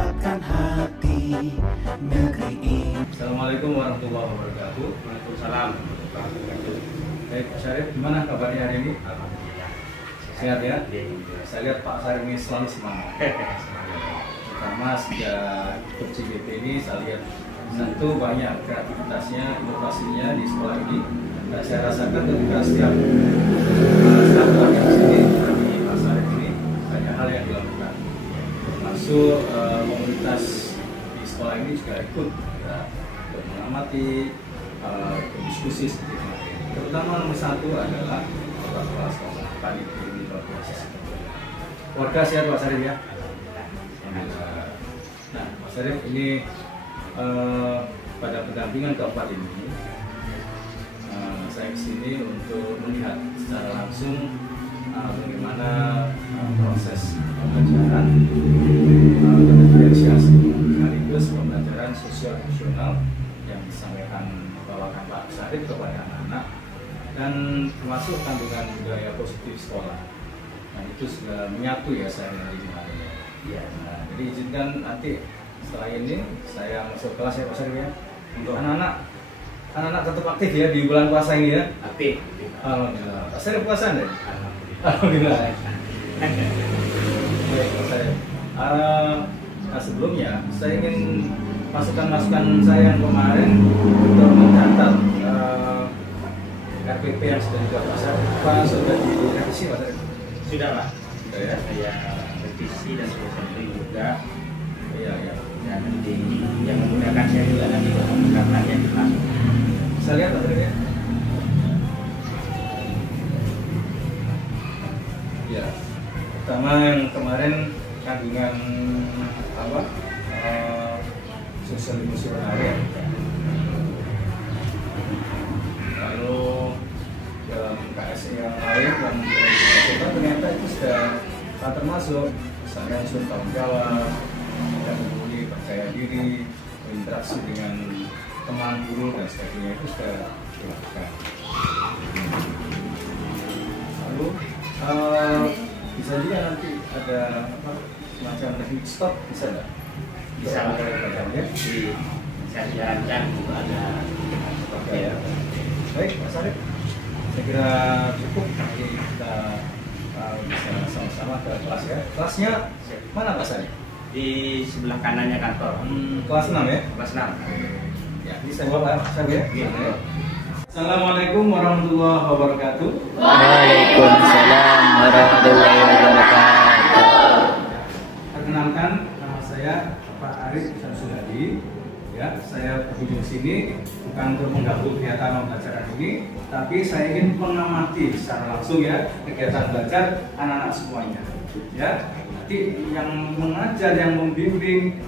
menyuarakan hati negeri ini. Assalamualaikum warahmatullahi wabarakatuh. Waalaikumsalam warahmatullahi wabarakatuh. Baik, Pak Syarif, gimana kabarnya hari ini? Alhamdulillah. Sehat ya? Alhamdulillah. Saya lihat Pak Syarif ini selalu semangat. Pertama sejak ikut CBT ini saya lihat satu banyak kreativitasnya, inovasinya di sekolah ini. Dan saya rasakan ketika setiap keluarga di sini di Pak Syarif ini banyak hal yang dilakukan. Termasuk komunitas di sekolah ini juga ikut ya, untuk mengamati, berdiskusi seperti ini. Terutama nomor satu adalah kelas tadi ini luar biasa. Warga sehat Pak Syarif ya. Nah, Pak Syarif ini pada pendampingan keempat ini saya kesini untuk melihat secara langsung bagaimana proses pembelajaran diferensiasi sekaligus pembelajaran sosial emosional yang disampaikan bawakan Pak Syarif kepada anak-anak dan termasuk kandungan budaya positif sekolah. Nah itu sudah menyatu ya saya hari ini. Ya, nah, jadi izinkan nanti setelah ini saya masuk kelas ya Pak Syarif ya. Untuk anak-anak tetap aktif ya di bulan puasa ini ya. Aktif. Alhamdulillah. Pak Syarif puasa deh. Alhamdulillah. Alhamdulillah. Baik Pak Syarif. Nah, sebelumnya saya ingin masukan-masukan saya yang kemarin untuk mencatat RPP yang sudah dibuat Pak Syarif. Pak sudah direvisi Pak Syarif? Sudah Pak. Sudah ya. Saya revisi dan saya sampaikan juga. Iya ya. Dan nanti yang menggunakan saya juga nanti menggunakannya di kelas. Bisa lihat Pak Syarif ya. Ya. Pertama yang kemarin kandungan apa? Sosial emosional ya. Lalu dalam KSE yang lain yang kita ternyata itu sudah tak termasuk misalnya unsur tanggung jawab, dan peduli, percaya diri, berinteraksi dengan teman guru dan sebagainya itu sudah dilakukan. Lalu bisa juga nanti ada apa, semacam teknik stop bisa nggak? Bisa ya? Bisa dijalankan juga ada. Oke ya. Baik Pak Syarif, saya kira cukup nanti kita bisa sama-sama ke kelas ya. Kelasnya mana Pak Syarif? Di sebelah kanannya kantor. Kelas 6 ya? Kelas 6. Ya, ini saya bawa Pak Syarif ya. Iya. Assalamualaikum warahmatullahi wabarakatuh. Waalaikumsalam warahmatullahi wabarakatuh. Perkenalkan, nama saya Pak Arif Syamsuhadi. Ya, saya berkunjung sini bukan untuk mengganggu kegiatan pembelajaran ini, tapi saya ingin mengamati secara langsung ya kegiatan belajar anak-anak semuanya. Ya, nanti yang mengajar, yang membimbing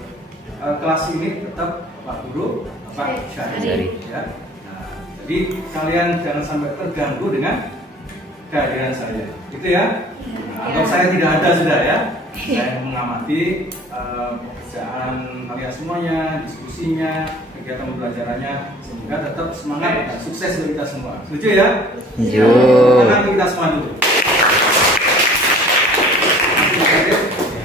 kelas ini tetap Pak Guru, Pak Syarif. Ya. Nah, jadi kalian jangan sampai terganggu dengan kehadiran saya. Gitu ya. Nah, anggap saya tidak ada sudah ya. Saya mengamati pekerjaan kalian semuanya, diskusinya, kegiatan pembelajarannya, semoga tetap semangat dan sukses untuk kita semua. Setuju ya? Setuju. Tangan kita semua dulu.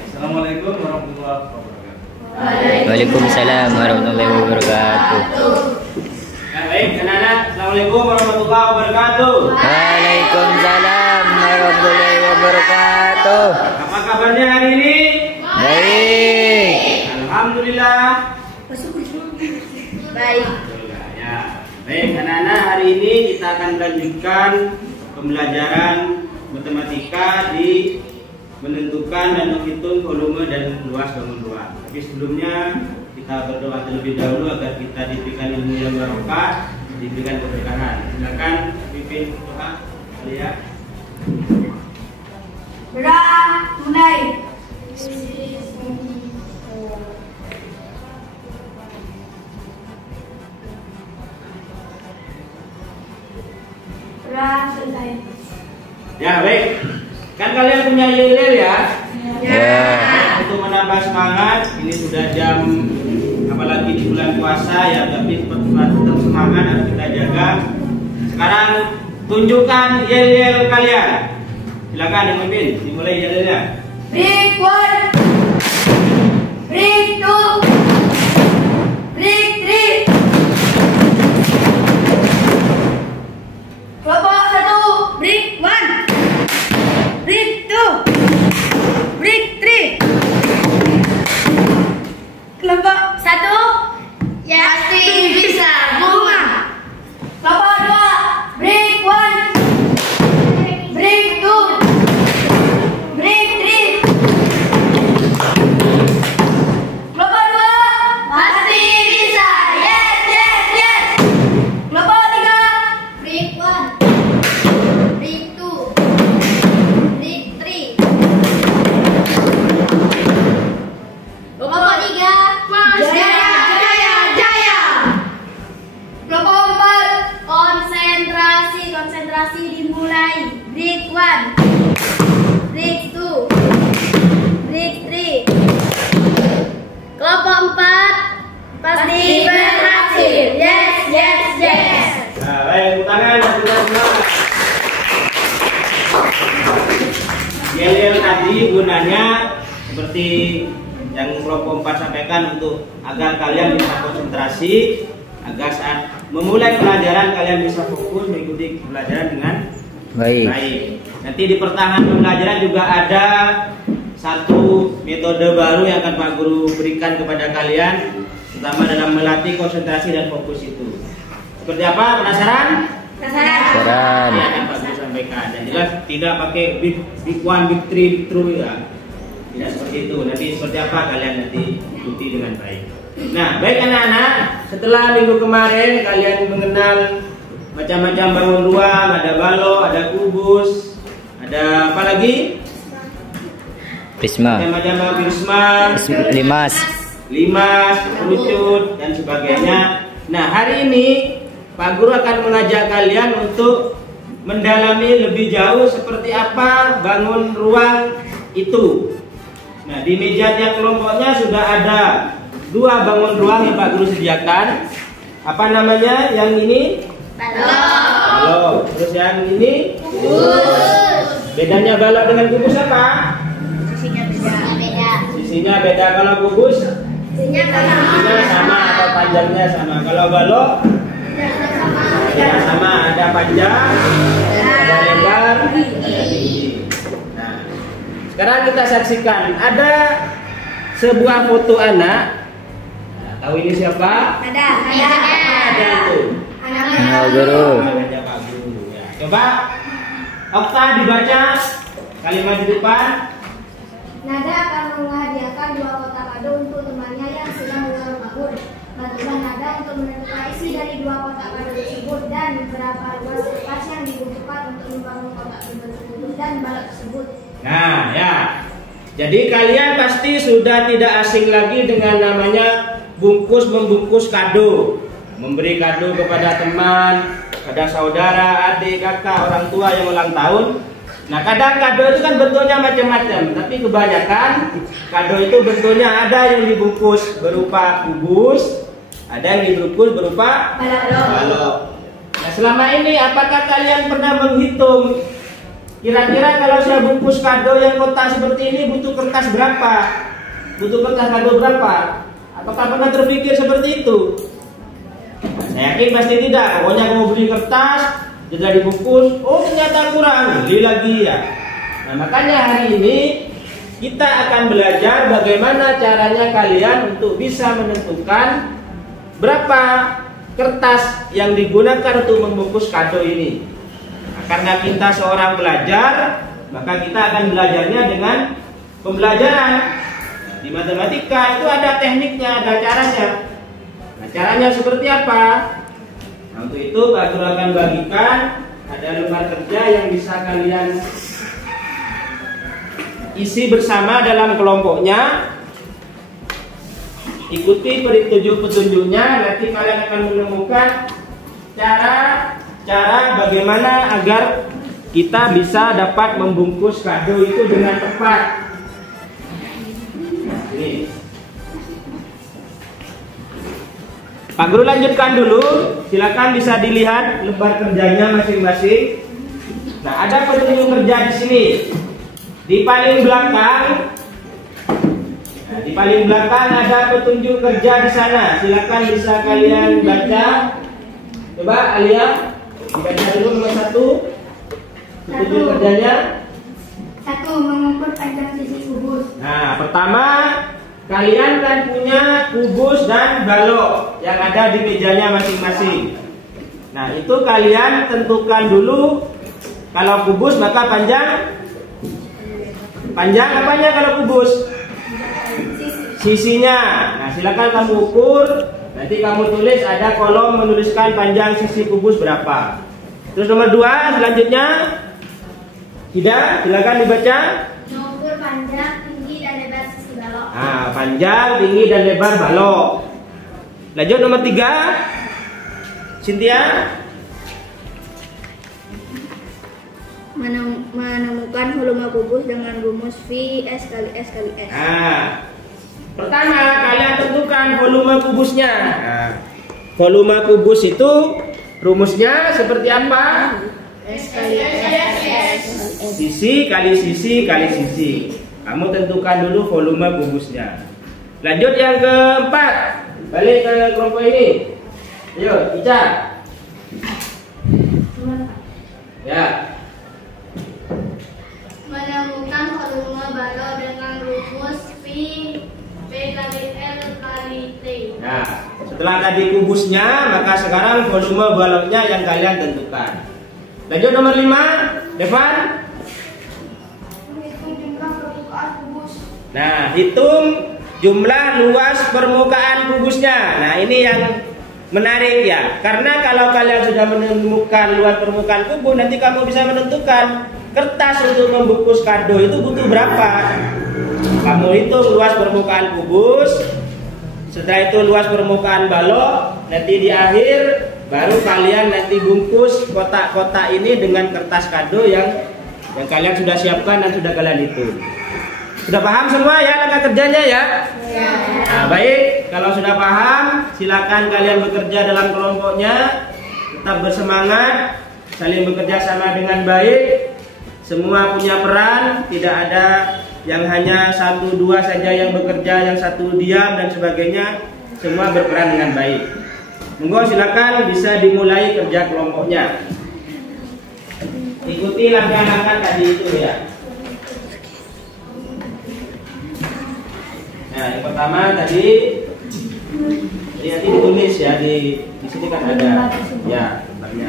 Assalamualaikum warahmatullahi wabarakatuh. Waalaikumsalam warahmatullahi wabarakatuh. Ya, baik, anak-anak. Assalamualaikum warahmatullahi wabarakatuh. Waalaikumsalam warahmatullahi wabarakatuh. Apa kabarnya hari ini? Baik. Alhamdulillah. Baik. Ya. Baik, anak-anak, hari ini kita akan melanjutkan pembelajaran matematika di menentukan dan menghitung volume dan luas bangun ruang. Tapi sebelumnya kita berdoa terlebih dahulu agar kita diberikan ilmu yang barokah, diberikan keberkahan. Silakan pimpin doa kalian. Mulai. Selesai. Ya, baik. Kan kalian punya yel-yel ya? Ya. Untuk menambah semangat, ini sudah jam apalagi di bulan puasa ya, tapi tetap semangat harus kita jaga. Sekarang tunjukkan yel-yel kalian. Silakan yang memimpin, dimulai yel-yelnya. Break 1, break 2, Kelompok 1 Pasti Bisa Bunga. Kelompok 2 Break 1, Break 2, Break 3. Kelompok 2 Pasti Bisa. Yes, yes, yes. Kelompok 3 Break 1, Break 2, Break 3. Kelompok 3 Jaya, Jaya. Kelompok 4 konsentrasi dimulai. Break 1, Break 2, Break 3. Kelompok 4 pasti berhasil. Yes, yes, yes. Nah, baik, tangan semua. Yel-yel tadi gunanya seperti yang kelompok 4 sampaikan untuk agar kalian bisa konsentrasi, agar saat memulai pelajaran kalian bisa fokus mengikuti pelajaran dengan baik. Nanti di pertengahan pembelajaran juga ada satu metode baru yang akan Pak Guru berikan kepada kalian, terutama dalam melatih konsentrasi dan fokus itu. Seperti apa? Penasaran? Penasaran. Ya, akan Pak Guru sampaikan. Dan jelas tidak pakai big one, big three, big two ya. Tidak seperti itu. Nanti seperti apa kalian nanti ikuti dengan baik. Nah, baik anak-anak, setelah minggu kemarin kalian mengenal macam-macam bangun ruang, ada balok, ada kubus, ada apa lagi? Prisma. Macam-macam prisma, limas, kerucut dan sebagainya. Nah, hari ini Pak Guru akan mengajak kalian untuk mendalami lebih jauh seperti apa bangun ruang itu. Nah, di meja tiap kelompoknya sudah ada 2 bangun ruang yang Pak Guru sediakan. Apa namanya? Yang ini? Balok. Terus yang ini? Kubus. Bedanya balok dengan kubus apa? Sisinya beda. Kalau kubus? Sisinya sama atau panjangnya sama. Kalau balok? Tidak sama. Ada panjang, ada lebar, ada tinggi. Nah, sekarang kita saksikan ada sebuah foto anak. Nah, tahu ini siapa? Ada itu. Anak Guru. Ada Pak Guru. Ya. Coba Okta dibaca kalimat di depan. Nada akan menghadiahkan 2 kotak kado untuk temannya yang sedang ulang tahun. Bantulah Nada untuk menentukan isi dari 2 kotak kado tersebut dan berapa luas kertas yang dibutuhkan untuk membangun kotak tersebut dan balok tersebut. Nah, ya. Jadi kalian pasti sudah tidak asing lagi dengan namanya membungkus kado. Memberi kado kepada teman, pada saudara, adik, kakak, orang tua yang ulang tahun. Nah, kadang kado itu kan bentuknya macam-macam, tapi kebanyakan kado itu bentuknya ada yang dibungkus berupa kubus, ada yang dibungkus berupa balok. Nah, selama ini apakah kalian pernah menghitung kira-kira kalau saya bungkus kado yang kotak seperti ini butuh kertas berapa? Butuh kertas kado berapa? Apakah pernah terpikir seperti itu? Nah, saya yakin pasti tidak. Pokoknya mau beli kertas, sudah dibungkus, oh ternyata kurang, beli lagi ya. Nah, makanya hari ini kita akan belajar bagaimana caranya kalian untuk bisa menentukan berapa kertas yang digunakan untuk membungkus kado ini. Nah, karena kita seorang pelajar, maka kita akan belajarnya dengan pembelajaran. Nah, di matematika itu ada tekniknya, ada caranya. Nah, caranya seperti apa? Nah, untuk itu Pak Guru akan bagikan ada lembar kerja yang bisa kalian isi bersama dalam kelompoknya. Ikuti petunjuk-petunjuknya, nanti kalian akan menemukan cara bagaimana agar kita bisa dapat membungkus kado itu dengan tepat. Ini. Pak Guru lanjutkan dulu, silakan bisa dilihat lembar kerjanya masing-masing. Nah, ada petunjuk kerja di sini. Di paling belakang, ada petunjuk kerja di sana. Silakan bisa kalian baca. Coba Alia, dibaca dulu nomor 1. Petunjuk kerjanya. 1. Mengukur panjang sisi kubus. Nah, pertama kalian kan punya kubus dan balok yang ada di mejanya masing-masing. Nah, itu kalian tentukan dulu. Kalau kubus maka panjang apanya kalau kubus? Sisinya. Nah, silakan kamu ukur. Nanti kamu tulis, ada kolom menuliskan panjang sisi kubus berapa. Terus nomor 2 selanjutnya. Tidak, silakan dibaca. Mengukur panjang, tinggi, dan lebar sisi balok. Nah, panjang, tinggi, dan lebar balok. Lanjut nomor 3. Cynthia. Menemukan volume kubus dengan rumus V S kali S kali S. Nah, pertama kalian tentukan volume kubusnya. Nah, volume kubus itu rumusnya seperti apa? S kali S. Sisi kali sisi kali sisi. Kamu tentukan dulu volume kubusnya. Lanjut yang keempat. Balik ke kelompok ini. Ayo, Ica. Ya. Menemukan volume balok dengan rumus V kali L kali T. Nah, setelah tadi kubusnya, maka sekarang volume baloknya yang kalian tentukan. Lanjut nomor 5, Devan. Menghitung jumlah permukaan kubus. Nah, hitung jumlah luas permukaan kubusnya. Nah, ini yang menarik ya. Karena kalau kalian sudah menemukan luas permukaan kubus, nanti kamu bisa menentukan kertas untuk membungkus kado itu butuh berapa. Kamu hitung luas permukaan kubus. Setelah itu luas permukaan balok. Nanti di akhir baru kalian nanti bungkus kotak-kotak ini dengan kertas kado yang kalian sudah siapkan dan sudah kalian hitung. Sudah paham semua ya langkah kerjanya ya? Ya. Nah, baik, kalau sudah paham, silakan kalian bekerja dalam kelompoknya. Tetap bersemangat, saling bekerja sama dengan baik. Semua punya peran, tidak ada yang hanya 1-2 saja yang bekerja, yang satu diam dan sebagainya. Semua berperan dengan baik. Monggo silakan bisa dimulai kerja kelompoknya. Ikuti langkah-langkah tadi itu ya. Nah, yang pertama tadi nanti ditulis ya di sini kan ada ya gambarnya.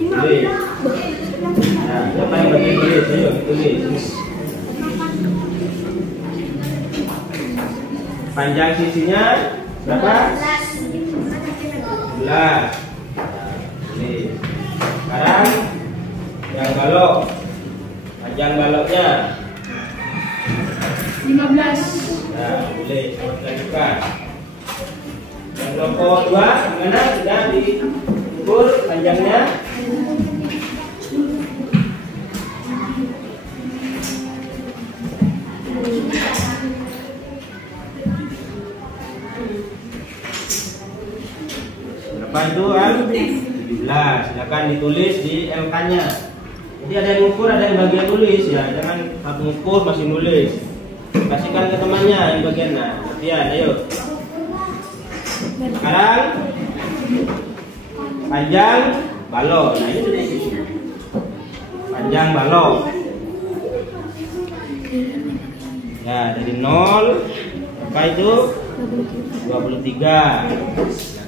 Tulis. Nah, siapa yang bagian tulis? Ayo tulis. Panjang sisinya berapa? 11. Tulis. Sekarang yang balok. Panjang baloknya 15. Nah, boleh lanjutkan. Yang kelompok 2 gimana? Sudah diukur panjangnya? Berapa itu kan? 17. Silakan ditulis di LK-nya. Jadi ada yang ukur, ada yang bagian tulis ya. Jangan satu ukur masih nulis. Kasihkan ke temannya yang bagian. Nah, latihan, ayo. Sekarang panjang balok. Nah, ini sudah isi. Panjang balok. Ya, dari 0 apa itu? 23.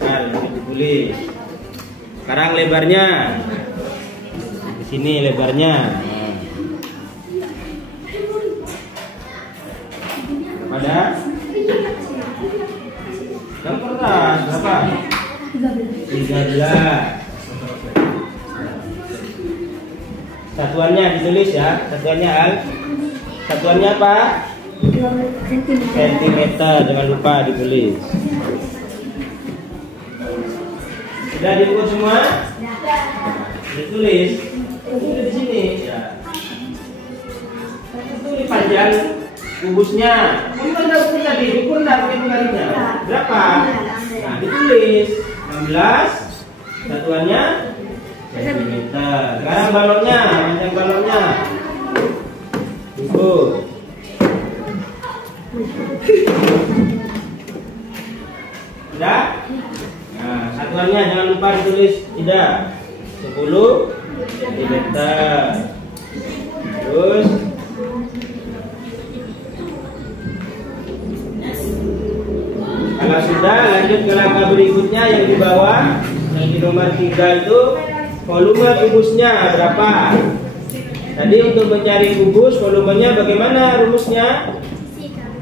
Nah, langsung ditulis. Sekarang lebarnya. Di sini lebarnya. Pada yang kertas berapa? 13. Satuannya ditulis ya. Satuannya Al. Satuannya apa? Sentimeter. Jangan lupa ditulis. Sudah diukur semua? Ditulis. Tulis di sini. Ya. Tulis panjang kubusnya. Kamu kan udah ukur tadi, ukur enggak pakai penggarisnya? Berapa? Nah, ditulis 16. Satuannya sentimeter. Sekarang baloknya, panjang baloknya. Ukur. Sudah? Nah, satuannya jangan lupa ditulis tidak. 10 cm. Terus Kalau sudah, lanjut ke langkah berikutnya yang di bawah, yang di nomor 3 itu volume kubusnya berapa? Tadi untuk mencari kubus volumenya bagaimana rumusnya?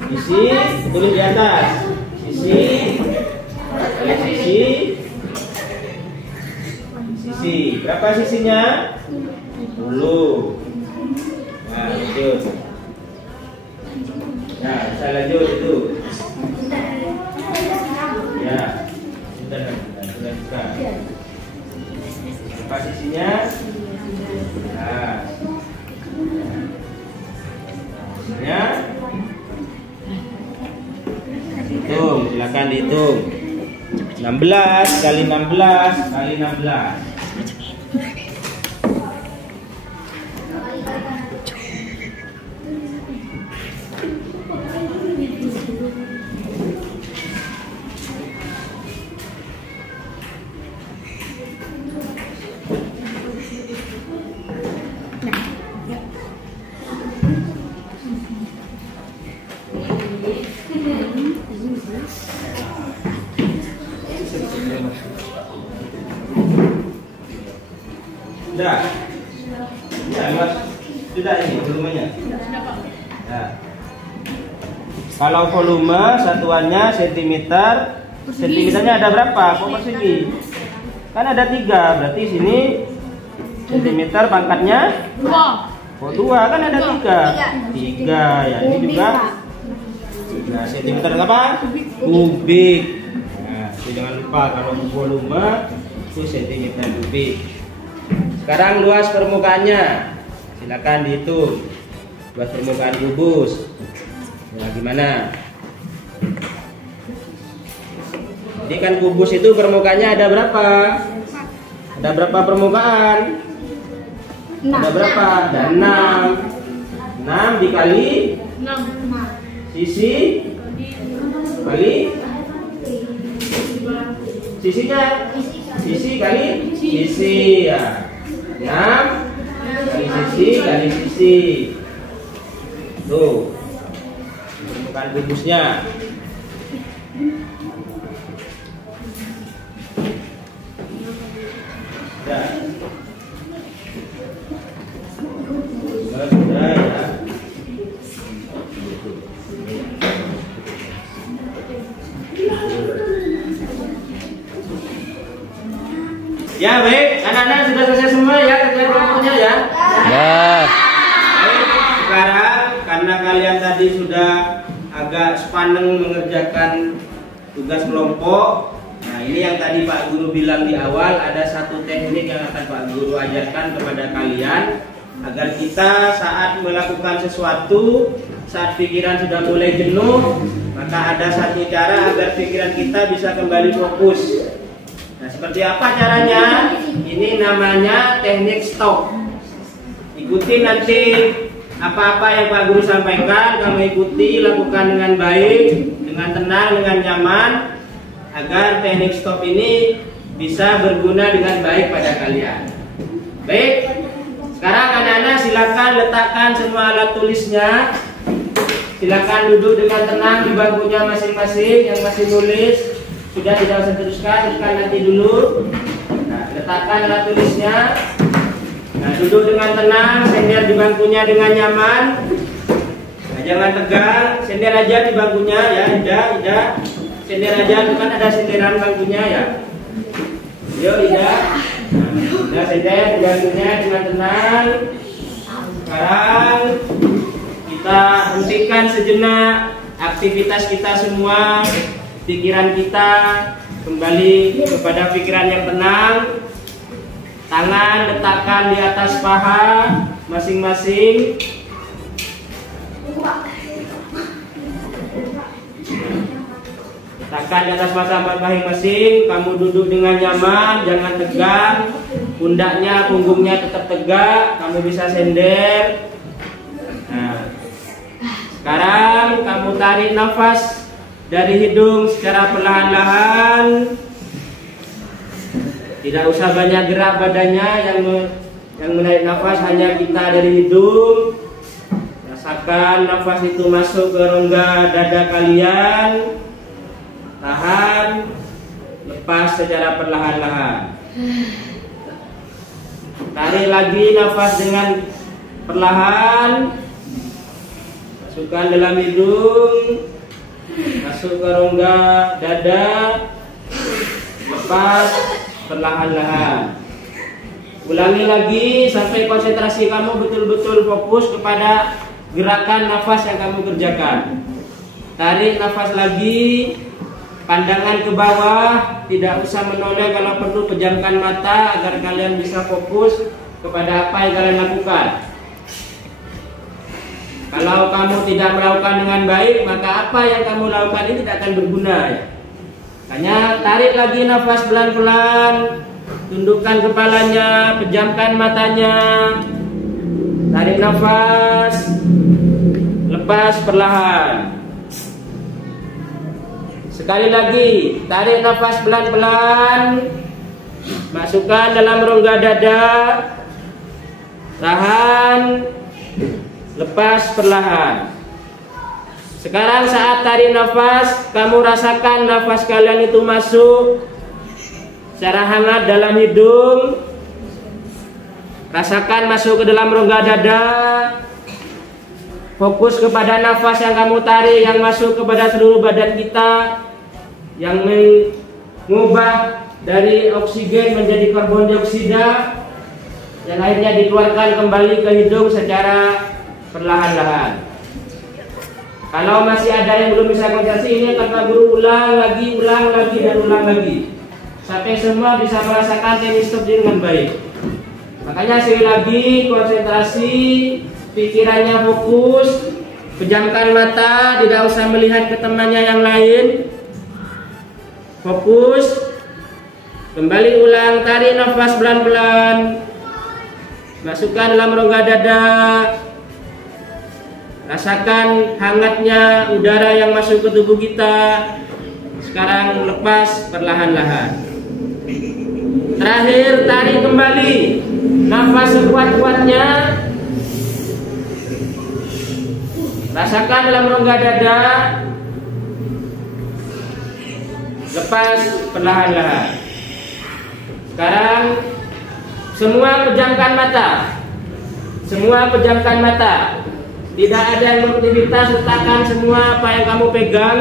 Sisi, tulis di atas. Sisi, sisi. Berapa sisinya? 10. Nah, lanjut. Nah, bisa lanjut itu. Ya, sudah buka. Berapa sisinya? Nah, sisinya. Hitung, silakan dihitung. 16 kali 16 kali 16. Sudah. Ya, Mas. Sudah ini volumenya. Ya. Kalau volume satuannya sentimeter, sentimeternya ada berapa? Kok persegi? Kan ada 3, berarti sini sentimeter pangkatnya 2. Oh 2 kan ada 3. 3 ya, ini juga 3 sentimeter apa? Kubik. Nah, jangan lupa kalau volume itu sentimeter kubik. Sekarang luas permukaannya, silakan dihitung. Luas permukaan kubus. Nah, gimana? Jadi kan kubus itu permukaannya ada berapa? Ada berapa permukaan? Ada berapa? Ada 6. 6 dikali 6. Sisi kali sisinya. Sisi kali sisi ya. 6 kali sisi. Tuh. Permukaan kubusnya. Ya. Sudah ya. Ya baik, anak-anak sudah selesai semua ya kerja kelompoknya ya. Ya. Baik, sekarang karena kalian tadi sudah agak sepaneng mengerjakan tugas kelompok. Nah ini yang tadi Pak Guru bilang di awal, ada satu teknik yang akan Pak Guru ajarkan kepada kalian agar kita saat melakukan sesuatu, saat pikiran sudah mulai jenuh, maka ada satu cara agar pikiran kita bisa kembali fokus. Nah, seperti apa caranya? Ini namanya teknik stop. Ikuti nanti apa-apa yang Pak Guru sampaikan, kamu ikuti, lakukan dengan baik, dengan tenang, dengan nyaman, agar teknik stop ini bisa berguna dengan baik pada kalian. Baik, sekarang anak-anak silakan letakkan semua alat tulisnya. Silakan duduk dengan tenang di bangkunya masing-masing. Yang masih nulis sudah tidak usah teruskan nanti dulu. Nah, letakkan alat tulisnya. Nah, duduk dengan tenang, sender di bangkunya dengan nyaman. Nah, jangan tegang, sender aja di bangkunya ya, tidak. Sender aja, itu kan ada senderan bangkunya ya. Yuk, tidak. Nah, sender di bangkunya dengan tenang. Sekarang kita hentikan sejenak aktivitas kita semua. Pikiran kita kembali kepada pikiran yang tenang. Tangan letakkan di atas paha masing-masing. Letakkan di atas paha masing-masing. Kamu duduk dengan nyaman, jangan tegang. Pundaknya, punggungnya tetap tegak. Kamu bisa sender. Nah, sekarang kamu tarik nafas dari hidung secara perlahan-lahan. Tidak usah banyak gerak badannya, yang menarik nafas hanya kita dari hidung. Rasakan nafas itu masuk ke rongga dada kalian. tahan, lepas secara perlahan-lahan. Tarik lagi nafas dengan perlahan, masukkan dalam hidung, masuk ke rongga dada, lepas perlahan-lahan. Ulangi lagi sampai konsentrasi kamu betul-betul fokus kepada gerakan nafas yang kamu kerjakan. Tarik nafas lagi, pandangan ke bawah, tidak usah menoleh, kalau perlu pejamkan mata agar kalian bisa fokus kepada apa yang kalian lakukan. Kalau kamu tidak melakukan dengan baik, maka apa yang kamu lakukan ini tidak akan berguna ya. Hanya tarik lagi nafas pelan-pelan, tundukkan kepalanya, pejamkan matanya. Tarik nafas, lepas perlahan. Sekali lagi, tarik nafas pelan-pelan, masukkan dalam rongga dada, tahan, lepas perlahan. Sekarang saat tarik nafas, kamu rasakan nafas kalian itu masuk secara hangat dalam hidung. Rasakan masuk ke dalam rongga dada. Fokus kepada nafas yang kamu tarik, yang masuk kepada seluruh badan kita, yang mengubah dari oksigen menjadi karbon dioksida, yang akhirnya dikeluarkan kembali ke hidung secara perlahan-lahan. Kalau masih ada yang belum bisa konsentrasi, ini akan Pak Guru ulang lagi dan ulang lagi sampai semua bisa merasakan teknik stop dengan baik. Makanya sekali lagi, konsentrasi, pikirannya fokus, pejamkan mata, tidak usah melihat ke temannya yang lain. Fokus, kembali ulang, tarik nafas pelan-pelan, masukkan dalam rongga dada. Rasakan hangatnya udara yang masuk ke tubuh kita. Sekarang lepas perlahan-lahan. Terakhir, tarik kembali nafas sekuat-kuatnya. Rasakan dalam rongga dada. Lepas perlahan-lahan. Sekarang semua pejamkan mata. Semua pejamkan mata. Tidak ada yang beraktivitas, letakkan semua apa yang kamu pegang.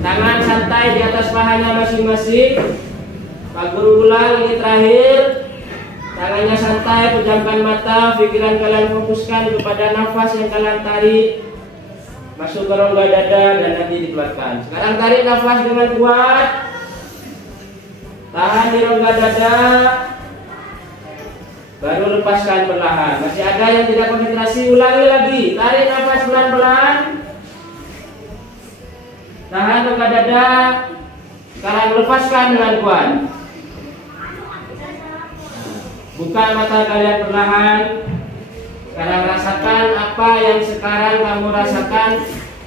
Tangan santai di atas pahanya masing-masing. Pak Guru ulang, ini terakhir. Tangannya santai, pejamkan mata. Pikiran kalian fokuskan kepada nafas yang kalian tarik, masuk ke rongga dada dan nanti dikeluarkan. Sekarang tarik nafas dengan kuat. Tahan di rongga dada. Baru lepaskan perlahan. Masih ada yang tidak konsentrasi, ulangi lagi. Tarik nafas pelan-pelan. Tahan rongga dada. Sekarang lepaskan dengan kuat. Buka mata kalian perlahan. Sekarang rasakan apa yang sekarang kamu rasakan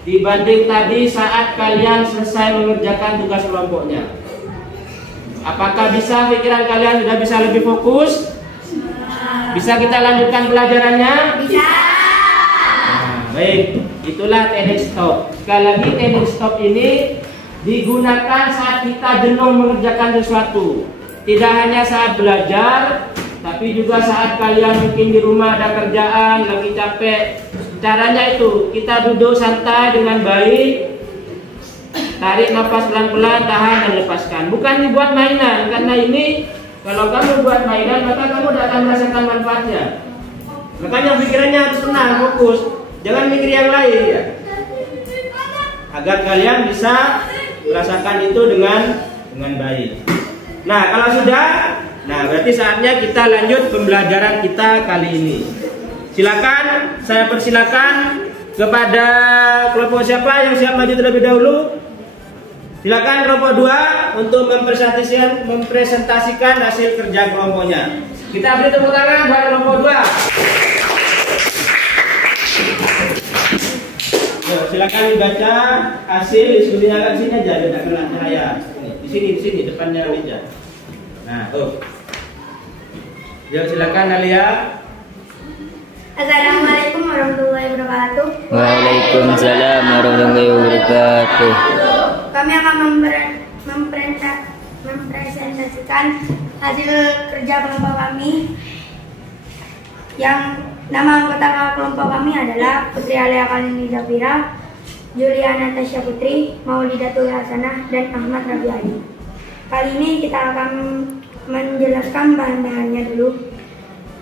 dibanding tadi saat kalian selesai mengerjakan tugas kelompoknya. Apakah bisa pikiran kalian sudah bisa lebih fokus? Bisa kita lanjutkan pelajarannya? Bisa. Nah, baik, itulah teknik stop. Sekali lagi, teknik stop ini digunakan saat kita jenuh mengerjakan sesuatu. Tidak hanya saat belajar, tapi juga saat kalian mungkin di rumah ada kerjaan, lagi capek. Caranya itu, kita duduk santai dengan baik, tarik nafas pelan-pelan, tahan dan lepaskan. Bukan dibuat mainan, karena ini kalau kamu buat mainan, maka kamu tidak akan merasakan manfaatnya. Makanya pikirannya harus tenang, fokus. Jangan mikir yang lain ya. Agar kalian bisa merasakan itu dengan baik. Nah, kalau sudah, berarti saatnya kita lanjut pembelajaran kita kali ini. Silakan, saya persilakan kepada kelompok siapa yang siap maju terlebih dahulu. Silakan kelompok 2 untuk mempresentasikan hasil kerja kelompoknya. Kita beri tepuk tangan buat kelompok 2. Yuk, silakan dibaca hasil diskusinya agak sini aja, tidak kena cahaya. Di sini depannya meja. Nah, tuh. Yuk, silakan Alia. Assalamualaikum warahmatullahi wabarakatuh. Waalaikumsalam warahmatullahi wabarakatuh. Kami akan mempresentasikan hasil kerja kelompok kami. Yang nama anggota kelompok kami adalah Putri Alia Kalini Zafira, Juliana Tasya Putri, Maulidatul Hasanah, dan Ahmad Rabi Ali. Kali ini kita akan menjelaskan bahan-bahannya dulu.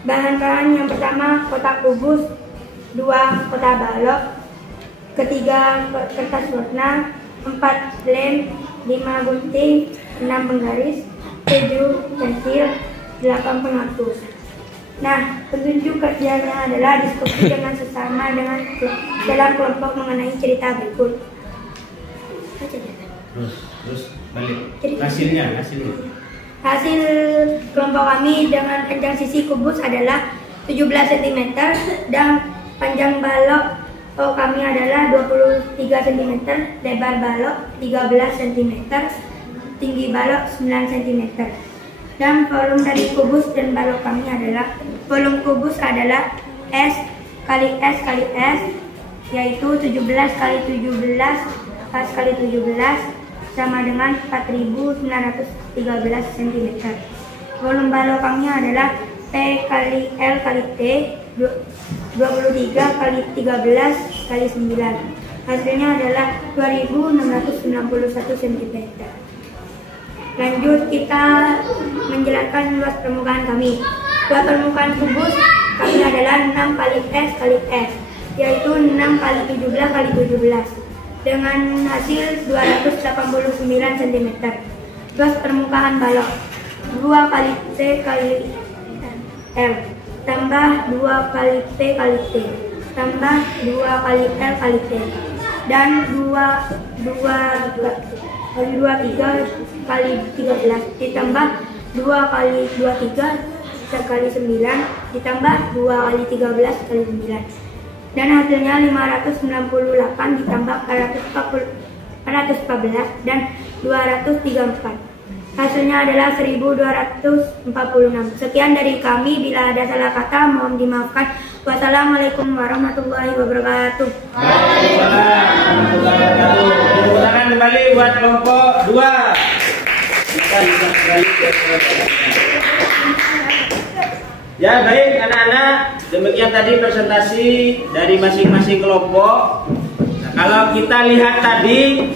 Bahan-bahan yang pertama kotak kubus, 2 kotak balok, 3 kertas warna, 4 lem, 5 gunting, 6 penggaris, 7 pensil, 8 penghapus. Nah, petunjuk kerjanya adalah diskusi dengan sesama dalam kelompok mengenai cerita berikut. Terus balik. Hasilnya. Hasil kelompok kami dengan panjang sisi kubus adalah 17 cm dan panjang balok kami adalah 23 cm, lebar balok 13 cm, tinggi balok 9 cm. Dan volume dari kubus dan balok kami adalah, volume kubus adalah S kali S kali S, yaitu 17 kali 17 pas kali 17 sama dengan 4.913 cm. Volume balok kami adalah P kali L kali T, 23 kali 13 kali 9. Hasilnya adalah 2.691 cm. Lanjut, kita menjelaskan luas permukaan kami. Luas permukaan kubus kami adalah 6 kali S kali S, yaitu 6 kali 17 kali 17, dengan hasil 289 cm. Luas permukaan balok 2 kali T kali L, tambah 2 kali T kali T, tambah 2 kali L kali T, dan 2 kali 13 ditambah 2 kali 23 kali 9 ditambah 2 kali 13 kali 9, dan hasilnya 598 ditambah 414 dan 234. Hasilnya adalah 1246. Sekian dari kami, bila ada salah kata mohon dimaafkan. Wassalamualaikum warahmatullahi wabarakatuh. Silakan kembali buat kelompok 2. Ya, baik anak-anak, demikian tadi presentasi dari masing-masing kelompok. Nah, kalau kita lihat tadi,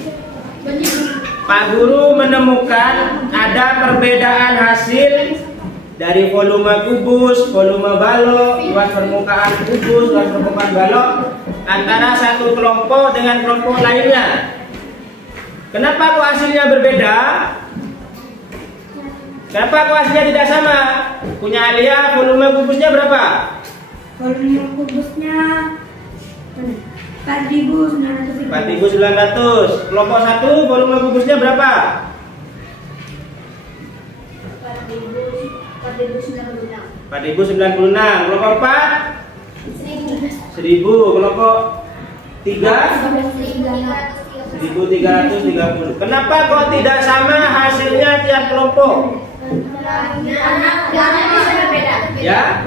Pak Guru menemukan ada perbedaan hasil dari volume kubus, volume balok, luas permukaan kubus, luas permukaan balok antara satu kelompok dengan kelompok lainnya. Kenapa kok hasilnya berbeda? Kenapa kok hasilnya tidak sama? Punya Alia, volume kubusnya berapa? Volume kubusnya 4.900. Kelompok 1 volume kubusnya berapa? 4.096. Kelompok 4 1.000. Kelompok 3 1.330. Kenapa kok tidak sama hasilnya tiap kelompok? Ya?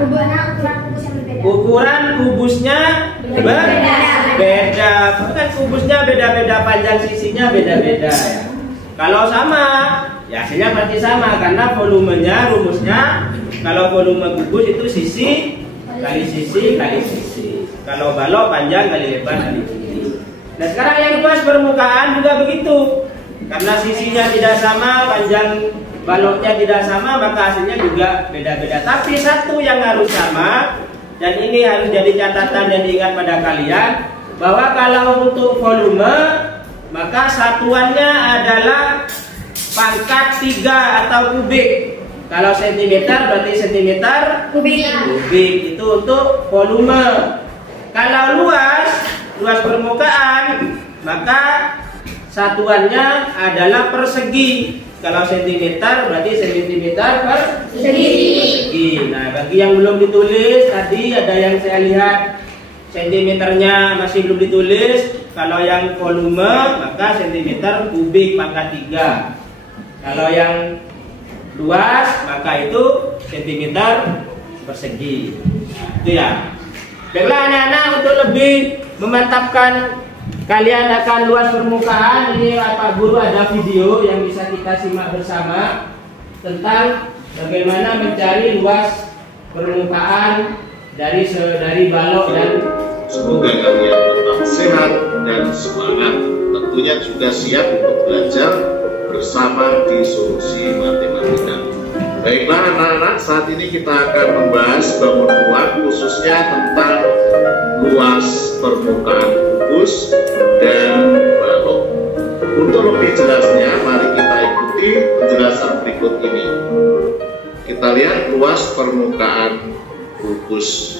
Ukuran kubusnya beda. Kan kubusnya beda-beda, panjang sisinya beda-beda ya. Kalau sama, ya hasilnya pasti sama karena volumenya, rumusnya kalau volume kubus itu sisi kali sisi kali sisi. Kalau balok panjang kali lebar kali tinggi. Nah, sekarang yang luas permukaan juga begitu. Karena sisinya tidak sama, panjang baloknya tidak sama, maka hasilnya juga beda-beda. Tapi satu yang harus sama, dan ini harus jadi catatan dan diingat pada kalian, bahwa kalau untuk volume, maka satuannya adalah pangkat 3 atau kubik. Kalau sentimeter berarti sentimeter kubik. Itu untuk volume. Kalau luas permukaan, maka satuannya adalah persegi. Kalau sentimeter berarti sentimeter persegi. Nah, bagi yang belum ditulis tadi ada yang saya lihat sentimeternya masih belum ditulis. Kalau yang volume maka sentimeter kubik pangkat 3. Kalau yang luas maka itu sentimeter persegi. Itu ya. Baiklah anak-anak, untuk lebih memantapkan kalian akan luas permukaan. Ini Pak Guru ada video yang bisa kita simak bersama tentang bagaimana mencari luas permukaan dari balok dan semoga kalian tetap sehat dan semangat. Tentunya juga siap untuk belajar bersama di Solusi Matematika. Baiklah anak-anak, saat ini kita akan membahas bangun ruang khususnya tentang luas permukaan kubus dan balok. Untuk lebih jelasnya, mari kita ikuti penjelasan berikut ini. Kita lihat luas permukaan kubus.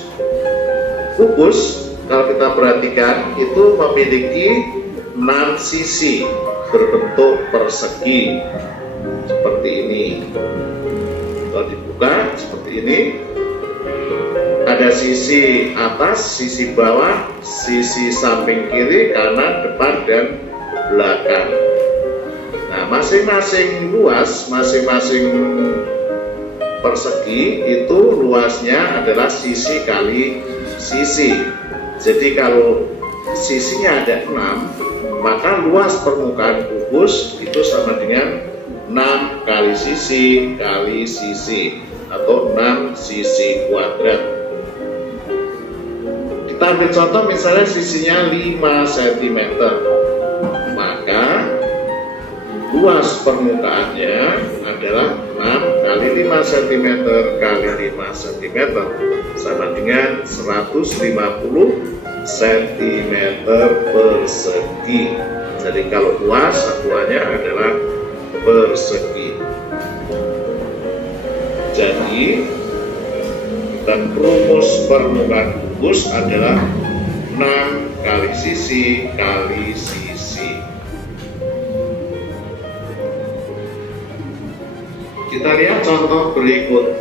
Kubus, kalau kita perhatikan, itu memiliki 6 sisi berbentuk persegi seperti ini. Kalau dibuka seperti ini, ada sisi atas, sisi bawah, sisi samping kiri, kanan, depan, dan belakang. Nah, masing-masing luas, masing-masing persegi itu luasnya adalah sisi kali sisi. Jadi kalau sisinya ada 6, maka luas permukaan kubus itu sama dengan 6 kali sisi atau 6 sisi kuadrat. Kita ambil contoh misalnya sisinya 5 cm, maka luas permukaannya adalah 6 kali 5 cm kali 5 cm sama dengan 150 cm persegi. Jadi kalau luas satuannya adalah persegi. Jadi dan rumus permukaan kubus adalah 6 kali sisi kali sisi. Kita lihat contoh berikut.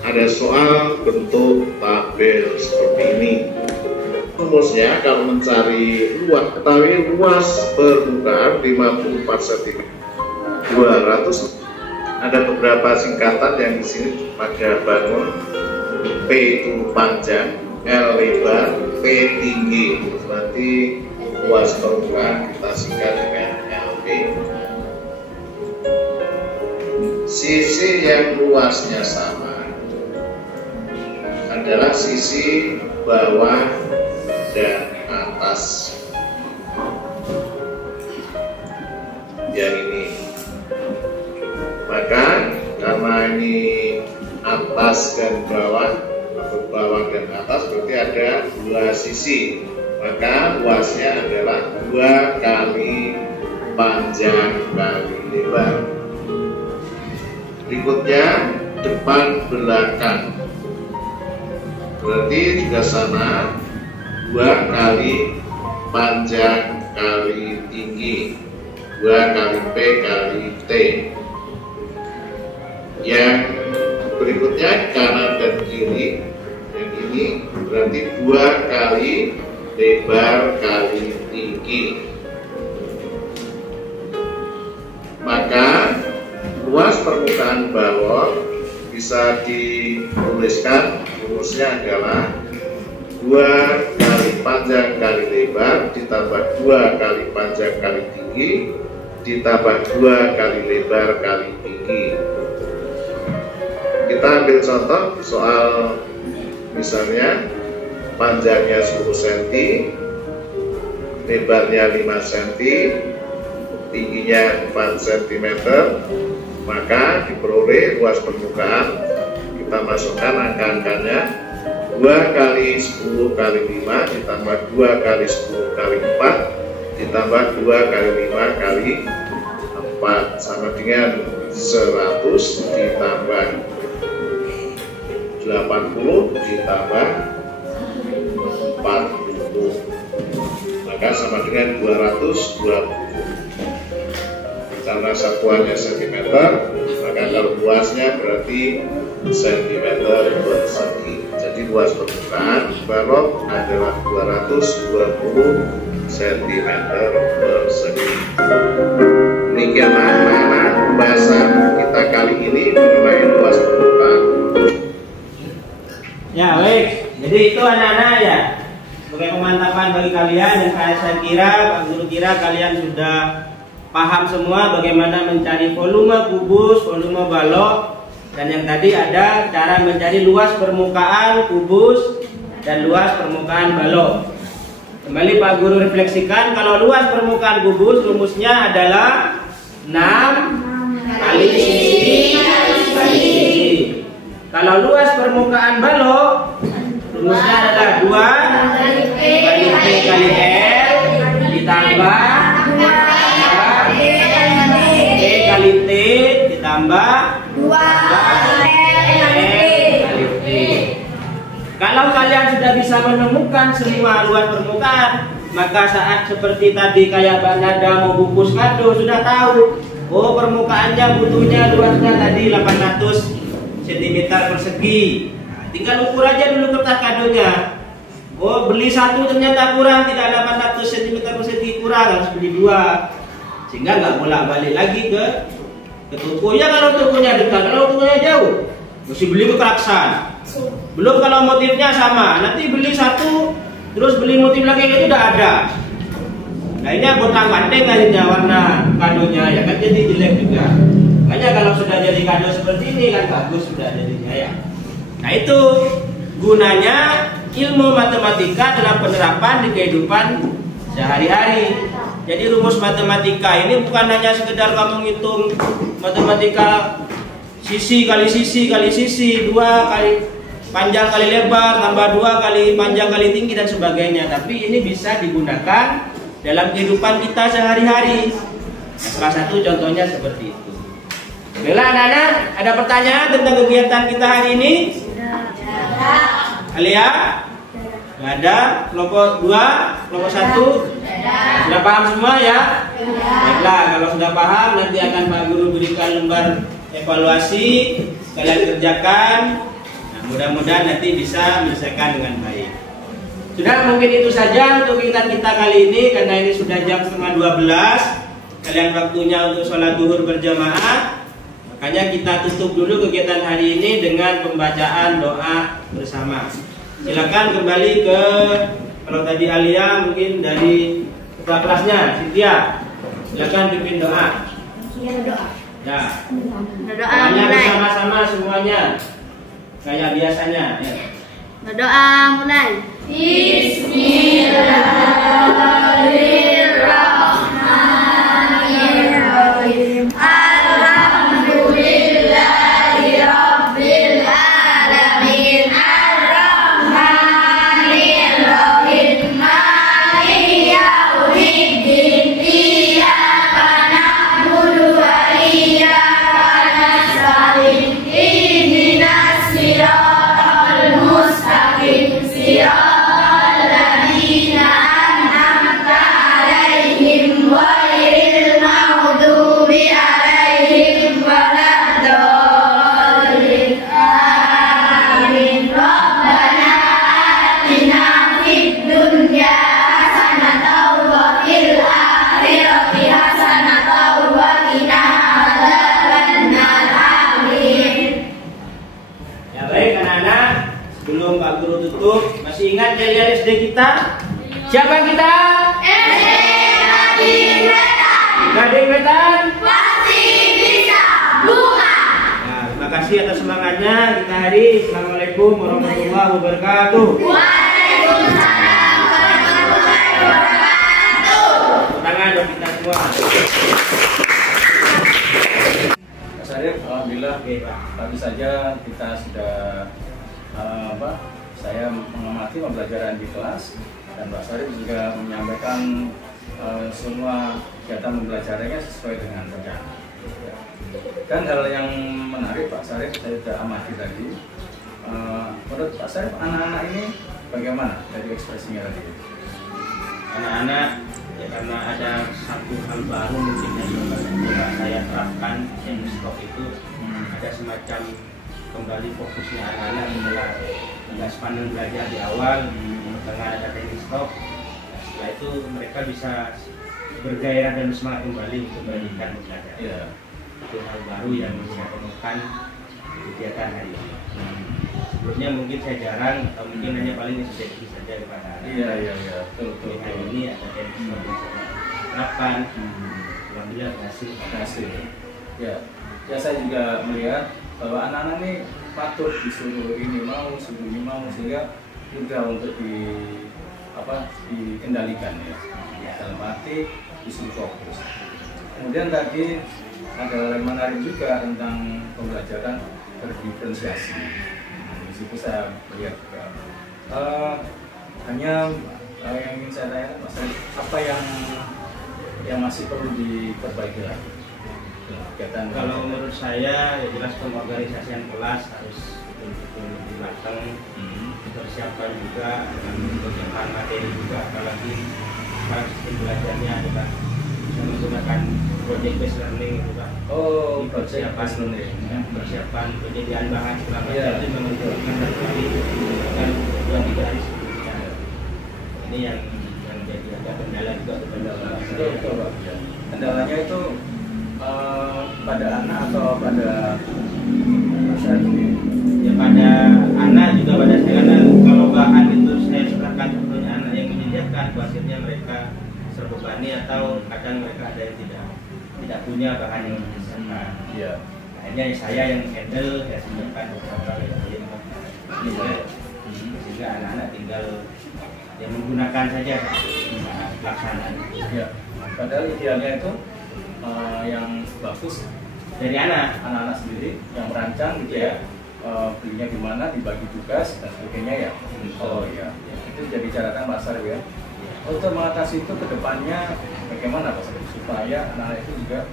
Ada soal bentuk tabel seperti ini. Rumusnya kalau mencari luas, ketahui luas permukaan 54 cm 200. Ada beberapa singkatan yang di sini pada bangun. P itu panjang, L lebar, P tinggi. Berarti luas permukaan kita singkat dengan LP. Sisi yang luasnya sama adalah sisi bawah dan atas. Yang ini. Maka karena ini atas dan bawah atau bawah dan atas berarti ada 2 sisi. Maka luasnya adalah 2 kali panjang kali lebar. Berikutnya depan belakang. Berarti juga sama 2 kali panjang kali tinggi, 2 kali P kali T. Yang berikutnya kanan dan kiri, yang ini berarti 2 kali lebar kali tinggi. Maka luas permukaan balok bisa dituliskan rumusnya adalah 2 kali panjang kali lebar ditambah 2 kali panjang kali tinggi ditambah 2 kali lebar kali tinggi. Kita ambil contoh soal misalnya panjangnya 10 cm, lebarnya 5 cm, tingginya 4 cm, maka diperoleh luas permukaan. Kita masukkan angka-angkanya 2 kali 10 kali 5 ditambah 2 kali 10 kali 4 ditambah 2 kali 5 kali 4 sama dengan 100 ditambah 80 ditambah 40, maka sama dengan 220. Karena satuannya cm, maka kalau luasnya berarti cm persegi. Jadi luas permukaan balok adalah 220 cm persegi. Demikianlah anak-anak pembahasan kita kali ini mengenai luas permukaan. Ya baik, jadi itu anak-anak ya sebagai pemantapan pengetahuan bagi kalian, dan saya kira, Pak Guru kira kalian sudah paham semua bagaimana mencari volume kubus, volume balok, dan yang tadi ada cara mencari luas permukaan kubus dan luas permukaan balok. Kembali Pak Guru refleksikan, kalau luas permukaan kubus rumusnya adalah 6 kali sisi kali sisi. Kalau luas permukaan balok rumusnya adalah 2 kali P kali R ditambah P kali T ditambah 2 kali T. Kalau kalian sudah bisa menemukan semua luas permukaan, maka saat seperti tadi kayak Mbak Nada mau bungkus kado sudah tahu, oh permukaannya butuhnya luasnya tadi 800 cm persegi. Nah, tinggal ukur aja dulu kertas kadonya. Oh beli satu ternyata kurang, tidak 800 cm persegi kurang, harus beli 2. Sehingga nggak bolak-balik lagi ke toko. Ya kalau tokonya dekat, kalau tokonya jauh, mesti beli ke Keraksan. Belum kalau motifnya sama, nanti beli satu, terus beli motif lagi itu udah ada. Nah ini botak bandeng akhirnya warna kadonya, ya kan jadi jelek juga. Makanya kalau sudah jadi kado seperti ini kan bagus sudah jadinya ya. Nah itu gunanya ilmu matematika dalam penerapan di kehidupan sehari-hari. Jadi rumus matematika ini bukan hanya sekedar kamu ngitung matematika sisi kali sisi kali sisi, 2 kali panjang kali lebar, tambah 2 kali panjang kali tinggi dan sebagainya. Tapi ini bisa digunakan dalam kehidupan kita sehari-hari. Nah, salah satu contohnya seperti itu. Baiklah anak-anak, ada pertanyaan tentang kegiatan kita hari ini? Alia? Nggak ada. Kelompok 2, kelompok 1? Sudah paham semua ya? Baiklah, kalau sudah paham nanti akan Pak Guru berikan lembar evaluasi, kalian kerjakan. Mudah-mudahan nanti bisa menyelesaikan dengan baik. Sudah, mungkin itu saja untuk kegiatan kita kali ini, karena ini sudah jam 11:30. Kalian waktunya untuk sholat zuhur berjamaah. Makanya kita tutup dulu kegiatan hari ini dengan pembacaan doa bersama. Silakan kembali ke, kalau tadi Alia mungkin dari ketua kelasnya, Cynthia. Silakan pimpin doa. Ya. Doanya bersama-sama semuanya. Kayak biasanya ya. Berdoa mulai. Bismillahirrahmanirrahim. Alhamdulillahirabbil alamin. Arrahmanirrahim. Maliki yaumiddin. Iyyaka na'budu wa iyyaka nasta'in. Ihdinas siratal mustaqim. Siratal ladzina an'amta 'alaihim ghairil maghdubi 'alaihim waladdallin. Amin. Rabbana atina fid dunya hasanatan wa fil akhirati hasanatan wa qina adzabannar. Amin. Ya baik anak-anak, sebelum Pak Guru tutup, masih ingat kalian SD kita? Siapa kita? SD Gading Wetan. Gading Wetan. Pasti bisa bunga. Nah, terima kasih atas semangatnya kita hari. Assalamualaikum warahmatullahi wabarakatuh. Waalaikumsalam warahmatullahi wabarakatuh. Tepuk tangan buat kita semua. Pak Sarif, alhamdulillah Oke Pak. tadi saja kita sudah saya mengamati pembelajaran di kelas, dan Pak Sarif juga menyampaikan semua kegiatan pembelajarannya sesuai dengan rencana. Dan hal yang menarik Pak Sarif, saya sudah amati tadi. Menurut Pak Sarif, anak-anak ini bagaimana dari ekspresinya tadi? Anak-anak ya, karena ada satu hal baru mungkin yang coba saya terapkan, yang stok itu ada semacam kembali fokusnya anak-anak setelah tugas panel belajar di awal, tengah ada teknik stok. Nah, setelah itu mereka bisa bergairah dan semangat kembali untuk melanjutkan belajar. Ya. Itu hal baru yang saya temukan di kegiatan hari ini. sebelumnya mungkin saya jarang atau mungkin hanya paling sedikit saja kepada anak. Iya, betul. Hari ini ada yang terapkan, alhamdulillah berhasil. Ya, saya juga melihat bahwa anak-anak ini patut disuruh ini mau, sehingga mudah untuk dikendalikan ya. Dalam arti disuruh fokus. Kemudian tadi ada hal yang menarik juga tentang pembelajaran berdiferensiasi. Di situ saya melihat juga hanya yang ingin saya tanya, Mas, apa yang masih perlu diperbaiki lagi? Kalau menurut saya ya jelas pengorganisasian kelas harus betul-betul matang, dipersiapkan juga dengan menggunakan materi juga, apalagi sekarang sistem belajarnya adalah bisa menggunakan project based learning itu Pak. Oh, persiapan persiapan penyediaan bahan segala macam itu memang dilakukan sekali dan 2-3 hari sebelumnya. Ini yang jadi agak kendala juga betul Pak. Kendalanya itu pada anak atau pada masyarakat? Ya pada anak juga pada saya, karena kalau bahan itu saya serahkan sebetulnya anak yang menyediakan, hasilnya mereka terbebani atau kadang mereka ada yang tidak punya bahan yang disediakan. Iya. Akhirnya saya yang handle, saya sediakan beberapa yang sehingga anak-anak tinggal yang menggunakan saja pelaksanaan. Ya. Padahal idealnya itu yang bagus dari anak-anak sendiri yang merancang gitu ya. Belinya gimana, dibagi tugas dan sebagainya ya. Oh iya. Itu jadi catatan Pak Sarif ya. Untuk mengatasi itu kedepannya bagaimana Pak Sarif supaya anak itu juga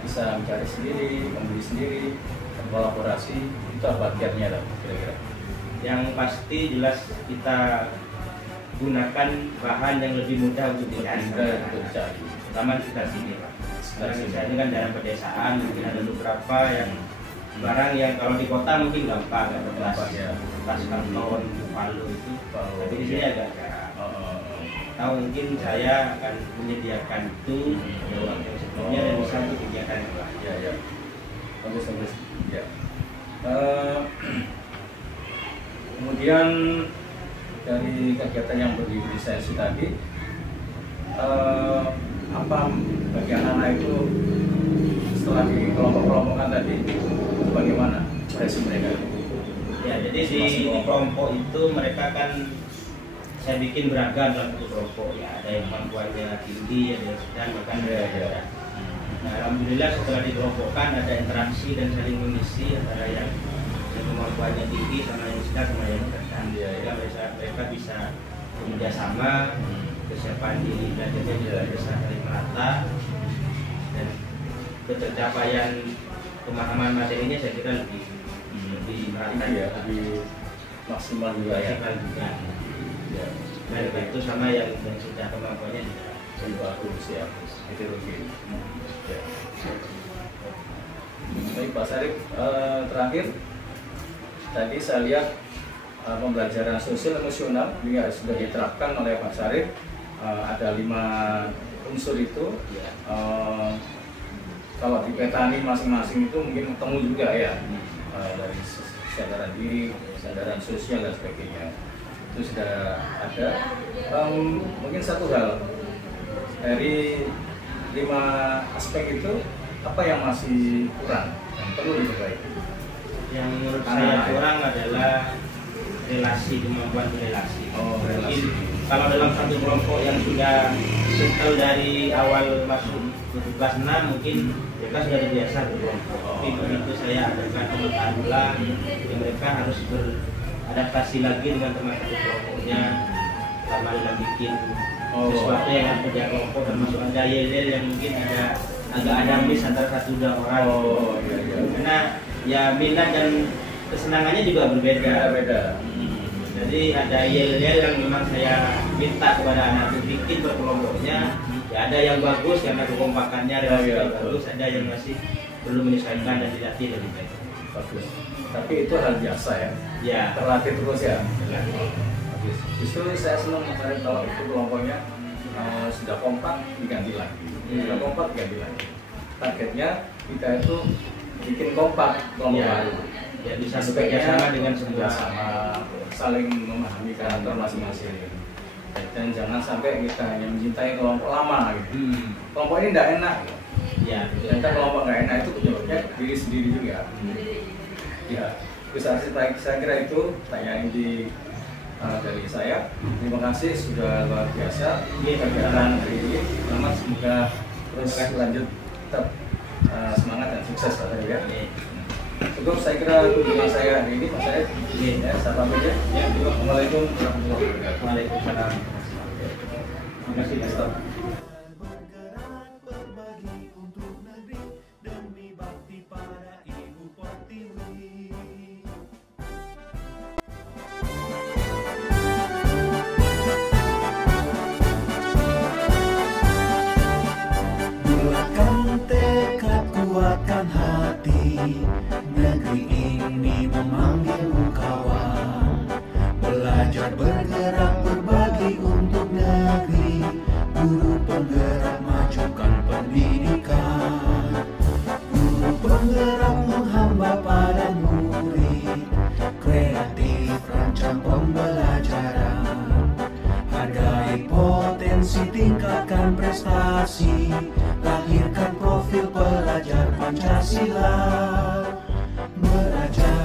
bisa mencari sendiri, membeli sendiri, kolaborasi, itu apa kiatnya lah kira-kira? Yang pasti jelas kita gunakan bahan yang lebih mudah untuk dicari, terutama di sekitar sini Pak. Sekarang misalnya kan dalam pedesaan mungkin ada beberapa yang barang yang kalau di kota mungkin gampang, ada tas karton, palu itu, tapi di sini agak tahu mungkin saya akan menyediakan itu pada waktu yang sebelumnya dan bisa untuk kegiatan yang lain. Ya. Bagus. Ya. Kemudian dari kegiatan yang berdiferensiasi tadi, apa bagi anak-anak itu setelah di kelompok-kelompokan tadi bagaimana ekspresi mereka? Ya, jadi di kelompok itu mereka kan saya bikin beragam dalam satu kelompok ya, ada yang kemampuannya tinggi, ada yang sedang, bahkan ada. Nah, alhamdulillah setelah dikelompokkan ada interaksi dan saling mengisi antara yang kemampuannya tinggi sama yang sedang sama yang rendah. Mereka bisa bekerja sama, kesiapan diri belajarnya juga bisa saling merata, dan ketercapaian pemahaman materinya saya kira lebih merata ya, lebih maksimal juga ya. Ya, dan itu sama yang sudah kemampuannya lebih bagus ya, heterogen. Ya. Baik Pak Sarif, terakhir tadi saya lihat pembelajaran sosial emosional juga sudah diterapkan oleh Pak Sarif. Ada 5 unsur itu. Kalau dipetani masing-masing itu mungkin ketemu juga ya, dari kesadaran diri, kesadaran sosial dan sebagainya. Itu sudah ada. Mungkin satu hal dari 5 aspek itu, apa yang masih kurang yang perlu diperbaiki? Yang menurut saya kurang adalah relasi, kemampuan relasi. Relasi. Kalau dalam satu kelompok yang sudah settle dari awal masuk kelas 6 mungkin mereka sudah terbiasa berkelompok. Tapi begitu saya adakan pemetaan ulang, mereka harus beradaptasi lagi dengan teman satu kelompoknya, sama dalam bikin sesuatu yang harus kerja kelompok, termasuk ada yel-yel yang mungkin agak ada miss antara 1-2 orang. Karena ya minat dan kesenangannya juga berbeda. Jadi ada yel-yel yang memang saya minta kepada anak itu bikin berkelompoknya. Ya ada yang bagus karena kekompakannya bagus, ada yang masih belum menyesuaikan dan dilatih lebih baik. Bagus. Tapi itu hal biasa ya. Ya. Terlatih terus ya. Bagus. Justru saya senang mengetahui kalau itu kelompoknya sudah kompak diganti lagi. Sudah kompak diganti lagi. Targetnya kita itu bikin kompak kelompok Ya. baru. Ya bisa Sebaiknya bekerja sama dengan semua. sama, saling memahami karakter masing-masing. Dan jangan sampai kita hanya mencintai kelompok lama gitu. Kelompok ini tidak enak gitu. Ya. Ternyata kelompok nggak enak itu penyebabnya diri sendiri juga. Ya, saya kira itu pertanyaan dari saya. Terima kasih sudah luar biasa kegiatan hari ini. Selamat, semoga terus lanjut tetap semangat dan sukses Pak Said ya. Cukup saya kira kunjungan saya hari ini Pak Said. Ya, saya pamit ya. Assalamualaikum warahmatullahi wabarakatuh. Waalaikumsalam. Terima kasih Pak Stop. Bergerak berbagi untuk negeri demi bakti pada Ibu Pertiwi. Bulatkan tekad, kuatkan hati, negeri ini memanggilmu kawan. Belajar bergerak berbagi untuk negeri, guru penggerak majukan pendidikan. Guru penggerak menghamba pada murid, kreatif rancang pembelajaran. Hargai potensi, tingkatkan prestasi, lahirkan profil pelajar Pancasila. Belajar